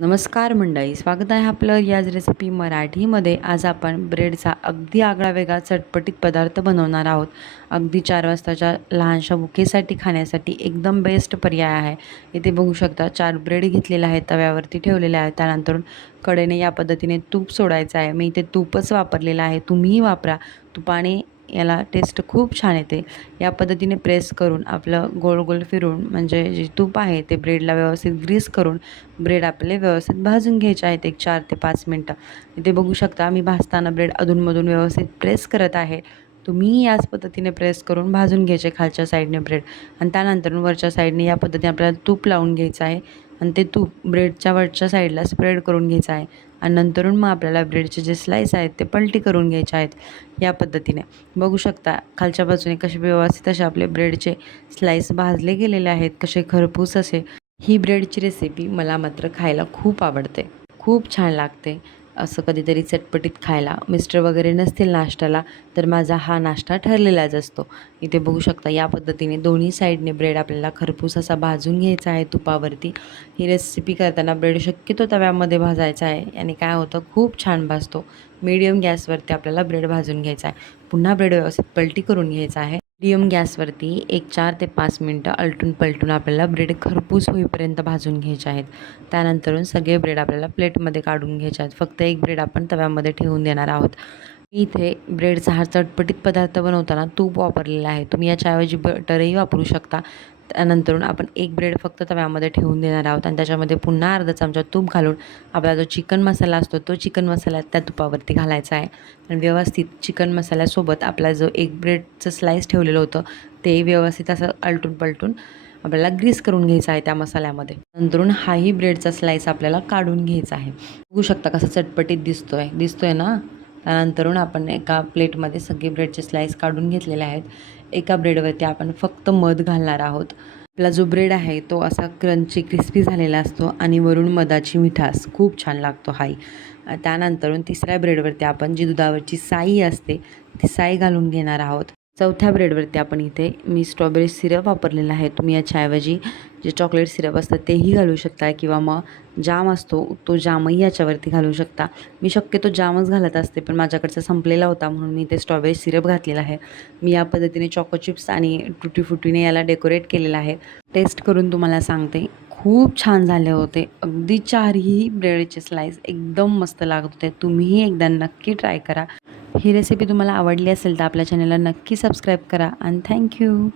नमस्कार मंडळी स्वागत आहे आपलं याच रेसिपी मराठीमध्ये. आज आपण ब्रेडचा अगदी आगळा वेगळा चटपटीत पदार्थ बनवणार आहोत. अगदी चार वाजताच्या लहानशा बुकेसाठी खाण्यासाठी एकदम बेस्ट पर्याय आहे. इथे बघू शकता चार ब्रेड घेतलेले आहेत तव्यावरती ठेवलेले आहेत. त्यानंतर कडेने या पद्धतीने तूप सोडायचं आहे. मी इथे तूपच वापरलेलं आहे. तुम्हीही वापरा. तुपाने याला टेस्ट खूप छान येते. या पद्धतीने प्रेस करून आपलं गोल गोल फिरून म्हणजे जे तूप आहे ते ब्रेडला व्यवस्थित ग्रीस करून ब्रेड आपले व्यवस्थित भाजून घ्यायचे आहेत एक चार ते पाच मिनटं. इथे बघू शकता मी भाजताना ब्रेड अधूनमधून व्यवस्थित प्रेस करत आहे. तुम्ही याच पद्धतीने प्रेस करून भाजून घ्यायचे खालच्या साईडने ब्रेड आणि त्यानंतर वरच्या साईडने या पद्धतीने आपल्याला तूप लावून घ्यायचं आहे. आणि ते तूप ब्रेडच्या वरच्या साईडला स्प्रेड करून घ्यायचं आहे. आणि नंतरून मग आपल्याला ब्रेडचे जे स्लाईस आहेत ते पलटी करून घ्यायचे आहेत या पद्धतीने. बघू शकता खालच्या बाजूने कसे व्यवस्थित असे आपले ब्रेडचे स्लाईस भाजले गेलेले आहेत कसे खरपूस असे. ही ब्रेडची रेसिपी मला मात्र खायला खूप आवडते. खूप छान लागते. असं कधीतरी चटपटीत खायला. मिस्टर वगैरे नसतील नाश्त्याला तर माझा हा नाश्ता ठरलेलाच असतो. इथे बघू शकता या पद्धतीने दोन्ही साईडने ब्रेड आपल्याला खरपूस असा भाजून घ्यायचा आहे तुपावरती. ही रेसिपी करताना ब्रेड शक्यतो तव्यामध्ये भाजायचा आहे. आणि काय होतं खूप छान भाजतो. मीडियम गॅसवरती आपल्याला ब्रेड भाजून घ्यायचा आहे. पुन्हा ब्रेड व्यवस्थित पलटी करून घ्यायचा आहे. मिडियम गॅसवरती एक चार ते पाच मिनटं अलटून पलटून आपल्याला ब्रेड खरपूस होईपर्यंत भाजून घ्यायचे आहेत. त्यानंतरून सगळे ब्रेड आपल्याला प्लेटमध्ये काढून घ्यायचे आहेत. फक्त एक ब्रेड आपण तव्यामध्ये ठेवून देणार आहोत. मी इथे ब्रेडचा हा चटपटीत पदार्थ बनवताना तूप वापरलेला आहे. तुम्ही याच्याऐवजी बटरही वापरू शकता. त्यानंतरून आपण एक ब्रेड फक्त तव्यामध्ये ठेवून देणार आहोत आणि त्याच्यामध्ये पुन्हा अर्धा चमचा तूप घालून आपला जो चिकन मसाला असतो तो चिकन मसाला त्या तुपावरती घालायचा आहे. आणि व्यवस्थित चिकन मसाल्यासोबत आपला जो एक ब्रेडचं स्लाईस ठेवलेलं होतं ते व्यवस्थित असं आलटून पलटून आपल्याला ग्रीस करून घ्यायचा आहे त्या मसाल्यामध्ये. नंतरून हाही ब्रेडचा स्लाईस आपल्याला काढून घ्यायचा आहे. बघू शकता कसा चटपटीत दिसतो आहे दिसतो आहे ना? त्यानंतरून आपण एका प्लेटमध्ये सगळे ब्रेडचे स्लाईस काढून घेतलेले आहेत. एका ब्रेडवरती आपण फक्त मध घालणार आहोत. आपला जो ब्रेड आहे तो असा क्रंची क्रिस्पी झालेला असतो आणि वरून मधाची मिठास खूप छान लागतो हाई. त्यानंतरून तिसऱ्या ब्रेडवरती आपण जी दुधावरची साई असते ती साई घालून घेणार आहोत. चौथ्या ब्रेडवरती आपण इथे मी स्ट्रॉबेरी सिरप वापरलेला आहे. तुम्ही याच्याऐवजी जे चॉकलेट सिरप असतं तेही घालू शकता किंवा मग जाम असतो तो जामही याच्यावरती घालू शकता. मी शक्यतो जामच घालत असते पण माझ्याकडचा संपलेला होता म्हणून मी ते स्ट्रॉबेरी सिरप घातलेला आहे. मी या पद्धतीने चॉको चिप्स आणि टुटी फुटीने याला डेकोरेट केलेलं आहे. टेस्ट करून तुम्हाला सांगते खूप छान झाले होते. अगदी चारही ब्रेडचे स्लाईस एकदम मस्त लागत होते. तुम्हीही एकदा नक्की ट्राय करा. ही रेसिपी तुम्हाला आवडली असेल तर आपल्या चॅनलला नक्की सबस्क्राईब करा. आणि थँक्यू